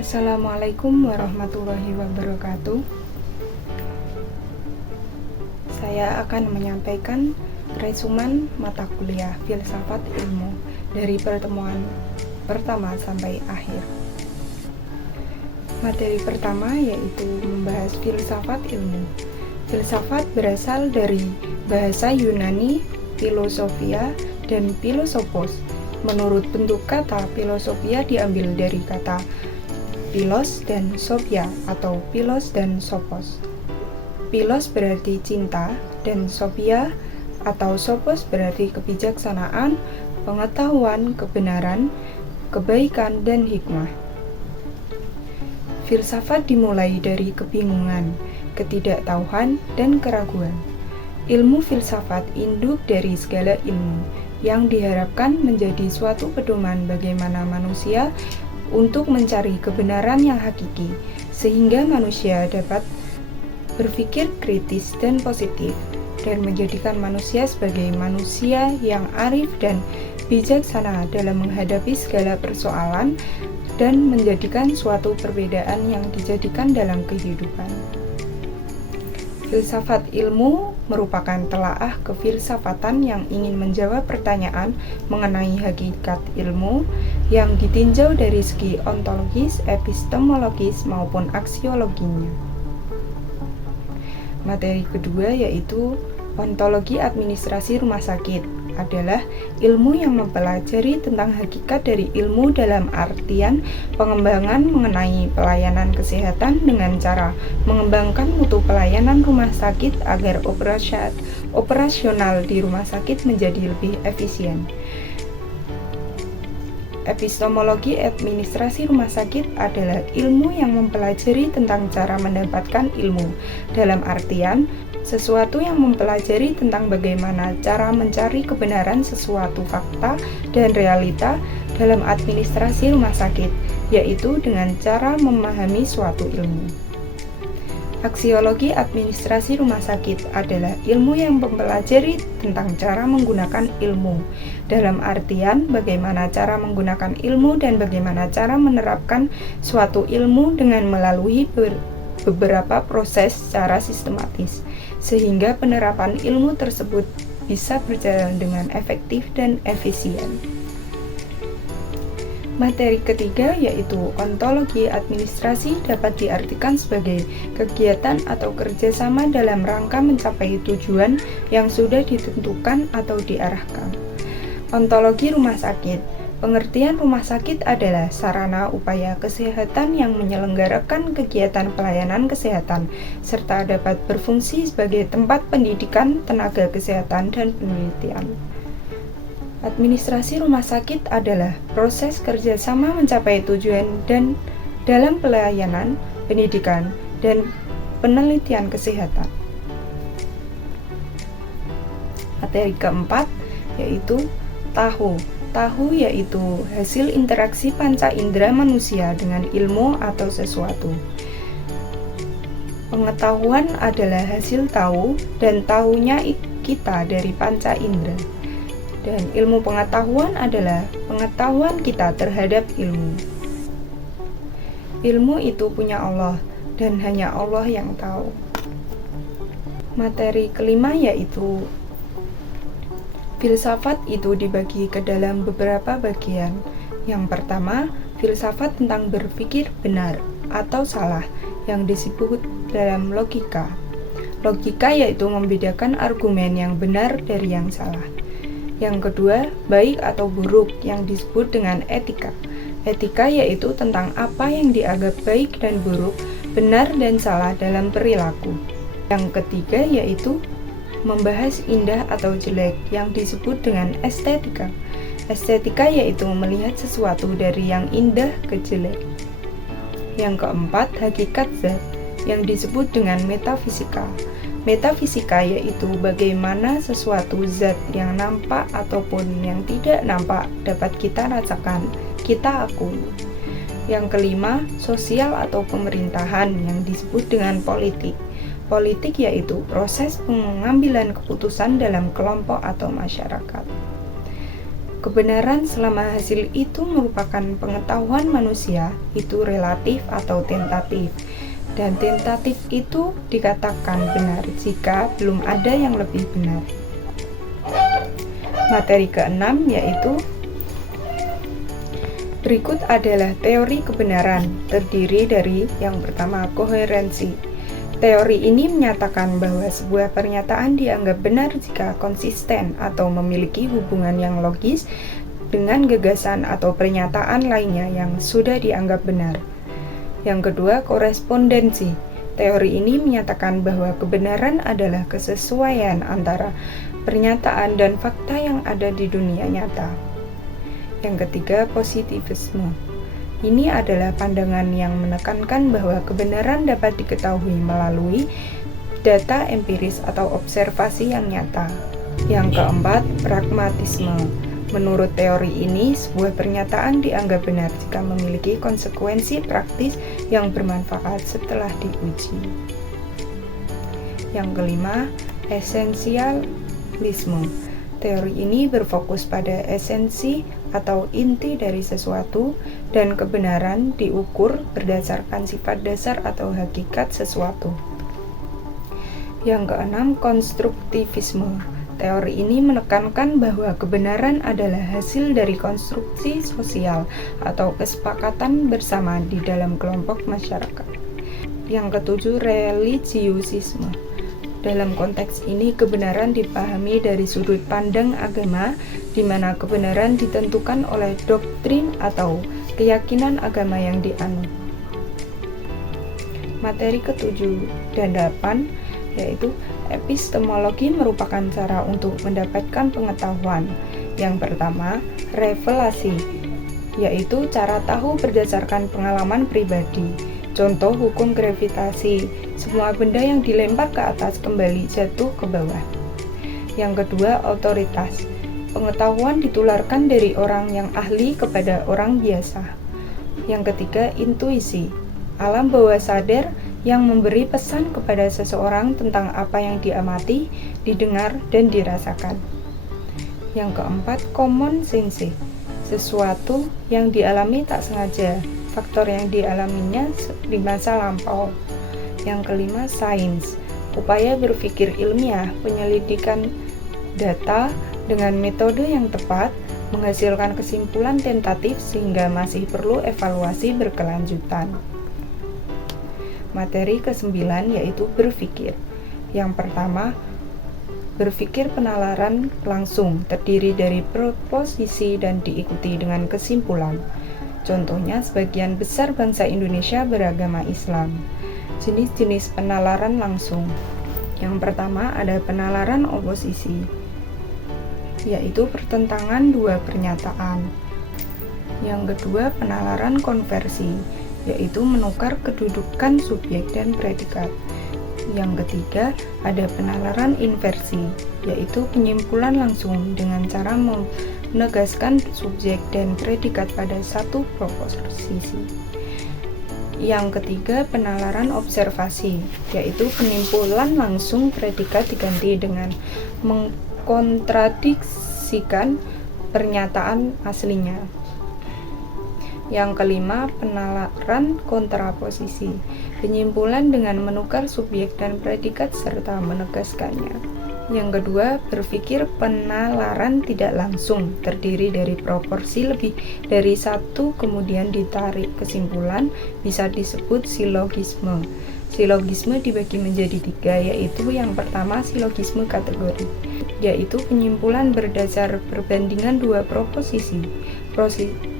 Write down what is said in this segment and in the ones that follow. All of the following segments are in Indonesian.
Assalamualaikum warahmatullahi wabarakatuh. Saya akan menyampaikan resumen mata kuliah Filsafat Ilmu dari pertemuan pertama sampai akhir. Materi pertama yaitu membahas filsafat ilmu. Filsafat berasal dari bahasa Yunani philosophia dan philosophos. Menurut bentuk kata, filosofia diambil dari kata philos dan sophia atau philos dan sophos. Philos berarti cinta dan sophia atau sophos berarti kebijaksanaan, pengetahuan, kebenaran, kebaikan, dan hikmah. Filsafat dimulai dari kebingungan, ketidaktahuan, dan keraguan. Ilmu filsafat induk dari segala ilmu yang diharapkan menjadi suatu pedoman bagaimana manusia untuk mencari kebenaran yang hakiki, sehingga manusia dapat berpikir kritis dan positif, dan menjadikan manusia sebagai manusia yang arif dan bijaksana dalam menghadapi segala persoalan, dan menjadikan suatu perbedaan yang dijadikan dalam kehidupan. Filsafat ilmu merupakan telaah kefilsafatan yang ingin menjawab pertanyaan mengenai hakikat ilmu yang ditinjau dari segi ontologis, epistemologis, maupun aksiologinya. Materi kedua yaitu ontologi administrasi rumah sakit adalah ilmu yang mempelajari tentang hakikat dari ilmu dalam artian pengembangan mengenai pelayanan kesehatan dengan cara mengembangkan mutu pelayanan rumah sakit agar operasional di rumah sakit menjadi lebih efisien. Epistemologi administrasi rumah sakit adalah ilmu yang mempelajari tentang cara mendapatkan ilmu, dalam artian sesuatu yang mempelajari tentang bagaimana cara mencari kebenaran sesuatu fakta dan realita dalam administrasi rumah sakit, yaitu dengan cara memahami suatu ilmu. Aksiologi administrasi rumah sakit adalah ilmu yang mempelajari tentang cara menggunakan ilmu, dalam artian bagaimana cara menggunakan ilmu dan bagaimana cara menerapkan suatu ilmu dengan melalui beberapa proses secara sistematis, sehingga penerapan ilmu tersebut bisa berjalan dengan efektif dan efisien. Materi ketiga yaitu ontologi administrasi dapat diartikan sebagai kegiatan atau kerjasama dalam rangka mencapai tujuan yang sudah ditentukan atau diarahkan. Ontologi rumah sakit. Pengertian rumah sakit adalah sarana upaya kesehatan yang menyelenggarakan kegiatan pelayanan kesehatan, serta dapat berfungsi sebagai tempat pendidikan, tenaga kesehatan, dan penelitian. Administrasi rumah sakit adalah proses kerjasama mencapai tujuan dan dalam pelayanan, pendidikan, dan penelitian kesehatan. Materi keempat yaitu tahu. Tahu yaitu hasil interaksi panca indera manusia dengan ilmu atau sesuatu. Pengetahuan adalah hasil tahu dan tahunya kita dari panca indera. Dan ilmu pengetahuan adalah pengetahuan kita terhadap ilmu. Ilmu itu punya Allah, dan hanya Allah yang tahu. Materi kelima yaitu filsafat itu dibagi ke dalam beberapa bagian. Yang pertama, filsafat tentang berpikir benar atau salah yang disebut dalam logika. Logika yaitu membedakan argumen yang benar dari yang salah. Yang kedua, baik atau buruk yang disebut dengan etika. Etika yaitu tentang apa yang dianggap baik dan buruk, benar dan salah dalam perilaku. Yang ketiga yaitu membahas indah atau jelek yang disebut dengan estetika. Estetika yaitu melihat sesuatu dari yang indah ke jelek. Yang keempat, hakikat zat yang disebut dengan metafisika. Metafisika yaitu bagaimana sesuatu zat yang nampak ataupun yang tidak nampak dapat kita rasakan, kita akui. Yang kelima, sosial atau pemerintahan yang disebut dengan politik. Politik yaitu proses pengambilan keputusan dalam kelompok atau masyarakat. Kebenaran selama hasil itu merupakan pengetahuan manusia itu relatif atau tentatif, dan tentatif itu dikatakan benar jika belum ada yang lebih benar. Materi keenam yaitu berikut adalah teori kebenaran, terdiri dari yang pertama koherensi. Teori ini menyatakan bahwa sebuah pernyataan dianggap benar jika konsisten atau memiliki hubungan yang logis dengan gagasan atau pernyataan lainnya yang sudah dianggap benar. Yang kedua, korespondensi. Teori ini menyatakan bahwa kebenaran adalah kesesuaian antara pernyataan dan fakta yang ada di dunia nyata. Yang ketiga, positivisme. Ini adalah pandangan yang menekankan bahwa kebenaran dapat diketahui melalui data empiris atau observasi yang nyata. Yang keempat, pragmatisme. Menurut teori ini, sebuah pernyataan dianggap benar jika memiliki konsekuensi praktis yang bermanfaat setelah diuji. Yang kelima, esensialisme. Teori ini berfokus pada esensi atau inti dari sesuatu, dan kebenaran diukur berdasarkan sifat dasar atau hakikat sesuatu. Yang keenam, konstruktivisme. Teori ini menekankan bahwa kebenaran adalah hasil dari konstruksi sosial atau kesepakatan bersama di dalam kelompok masyarakat. Yang ketujuh, religiusisme. Dalam konteks ini, kebenaran dipahami dari sudut pandang agama, di mana kebenaran ditentukan oleh doktrin atau keyakinan agama yang dianut. Materi ketujuh dan 8 yaitu epistemologi merupakan cara untuk mendapatkan pengetahuan. Yang pertama, revelasi, yaitu cara tahu berdasarkan pengalaman pribadi. Contoh hukum gravitasi, semua benda yang dilempar ke atas kembali jatuh ke bawah. Yang kedua, otoritas. Pengetahuan ditularkan dari orang yang ahli kepada orang biasa. Yang ketiga, intuisi. Alam bawah sadar yang memberi pesan kepada seseorang tentang apa yang diamati, didengar, dan dirasakan. Yang keempat, common sense. Sesuatu yang dialami tak sengaja, faktor yang dialaminya di masa lampau. Yang kelima, sains. Upaya berpikir ilmiah, penyelidikan data dengan metode yang tepat, menghasilkan kesimpulan tentatif sehingga masih perlu evaluasi berkelanjutan. Materi ke-9 yaitu berpikir. Yang pertama, berpikir penalaran langsung, terdiri dari proposisi dan diikuti dengan kesimpulan. Contohnya, sebagian besar bangsa Indonesia beragama Islam. Jenis-jenis penalaran langsung. Yang pertama ada penalaran oposisi, yaitu pertentangan dua pernyataan. Yang kedua, penalaran konversi, yaitu menukar kedudukan subjek dan predikat. Yang ketiga, ada penalaran inversi, yaitu penyimpulan langsung dengan cara menegaskan subjek dan predikat pada satu proposisi. Yang ketiga, penalaran observasi, yaitu penimpulan langsung predikat diganti dengan mengkontradiksikan pernyataan aslinya. Yang kelima, penalaran kontraposisi, penyimpulan dengan menukar subjek dan predikat serta menegaskannya. Yang kedua, berpikir penalaran tidak langsung, terdiri dari proporsi lebih dari satu kemudian ditarik kesimpulan, bisa disebut silogisme. Silogisme dibagi menjadi tiga, yaitu yang pertama silogisme kategori, yaitu penyimpulan berdasar perbandingan dua proposisi.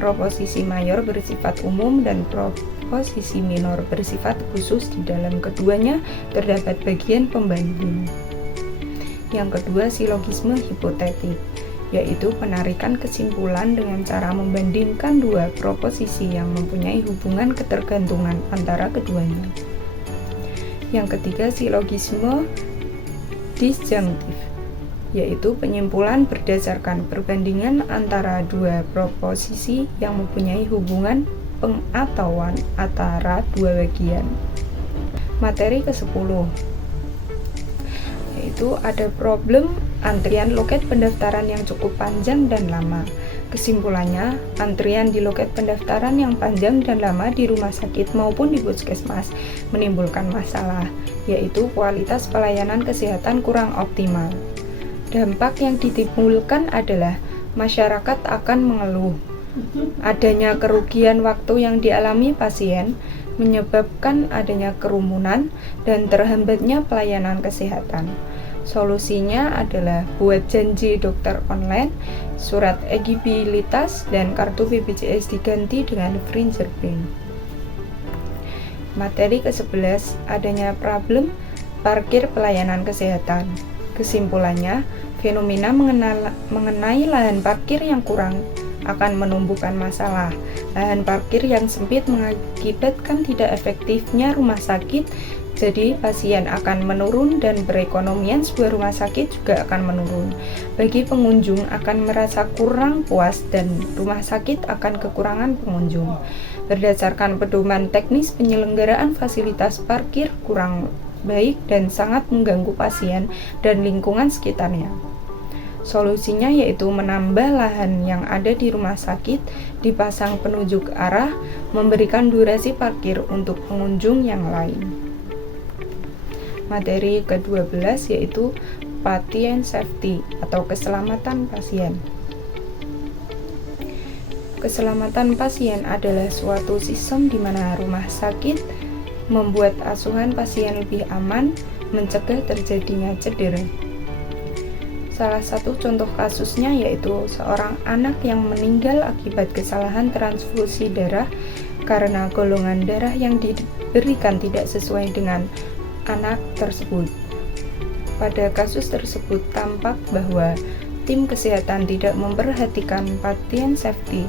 Proposisi mayor bersifat umum dan proposisi minor bersifat khusus. Di dalam keduanya terdapat bagian pembanding. Yang kedua, silogisme hipotetik, yaitu penarikan kesimpulan dengan cara membandingkan dua proposisi yang mempunyai hubungan ketergantungan antara keduanya. Yang ketiga, silogisme disjunktif, yaitu penyimpulan berdasarkan perbandingan antara dua proposisi yang mempunyai hubungan pengatauan antara dua bagian. Materi ke-10 yaitu ada problem antrian loket pendaftaran yang cukup panjang dan lama. Kesimpulannya, antrian di loket pendaftaran yang panjang dan lama di rumah sakit maupun di puskesmas menimbulkan masalah, yaitu kualitas pelayanan kesehatan kurang optimal. Dampak yang ditimbulkan adalah masyarakat akan mengeluh. Adanya kerugian waktu yang dialami pasien menyebabkan adanya kerumunan dan terhambatnya pelayanan kesehatan. Solusinya adalah buat janji dokter online, surat eligibilitas, dan kartu BPJS diganti dengan fingerprint. Materi ke-11, adanya problem parkir pelayanan kesehatan. Kesimpulannya, fenomena mengenai lahan parkir yang kurang akan menumbuhkan masalah. Lahan parkir yang sempit mengakibatkan tidak efektifnya rumah sakit, jadi pasien akan menurun dan perekonomian sebuah rumah sakit juga akan menurun. Bagi pengunjung akan merasa kurang puas dan rumah sakit akan kekurangan pengunjung. Berdasarkan pedoman teknis penyelenggaraan fasilitas parkir kurang baik dan sangat mengganggu pasien dan lingkungan sekitarnya. Solusinya yaitu menambah lahan yang ada di rumah sakit, dipasang penunjuk arah, memberikan durasi parkir untuk pengunjung yang lain. Materi ke-12 yaitu patient safety atau keselamatan pasien. Keselamatan pasien adalah suatu sistem di mana rumah sakit membuat asuhan pasien lebih aman, mencegah terjadinya cedera. Salah satu contoh kasusnya yaitu seorang anak yang meninggal akibat kesalahan transfusi darah karena golongan darah yang diberikan tidak sesuai dengan anak tersebut. Pada kasus tersebut tampak bahwa tim kesehatan tidak memperhatikan patient safety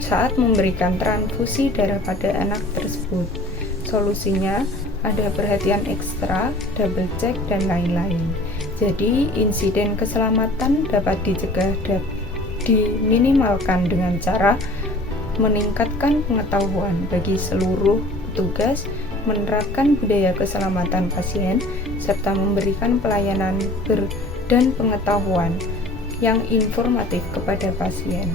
saat memberikan transfusi darah pada anak tersebut. Solusinya ada perhatian ekstra, double check, dan lain-lain. Jadi, insiden keselamatan dapat dicegah dan diminimalkan dengan cara meningkatkan pengetahuan bagi seluruh petugas, menerapkan budaya keselamatan pasien, serta memberikan pelayanan dan pengetahuan yang informatif kepada pasien.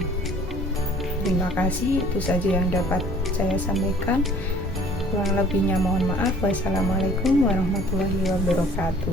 Terima kasih, itu saja yang dapat saya sampaikan. Kurang lebihnya mohon maaf. Wassalamualaikum warahmatullahi wabarakatuh.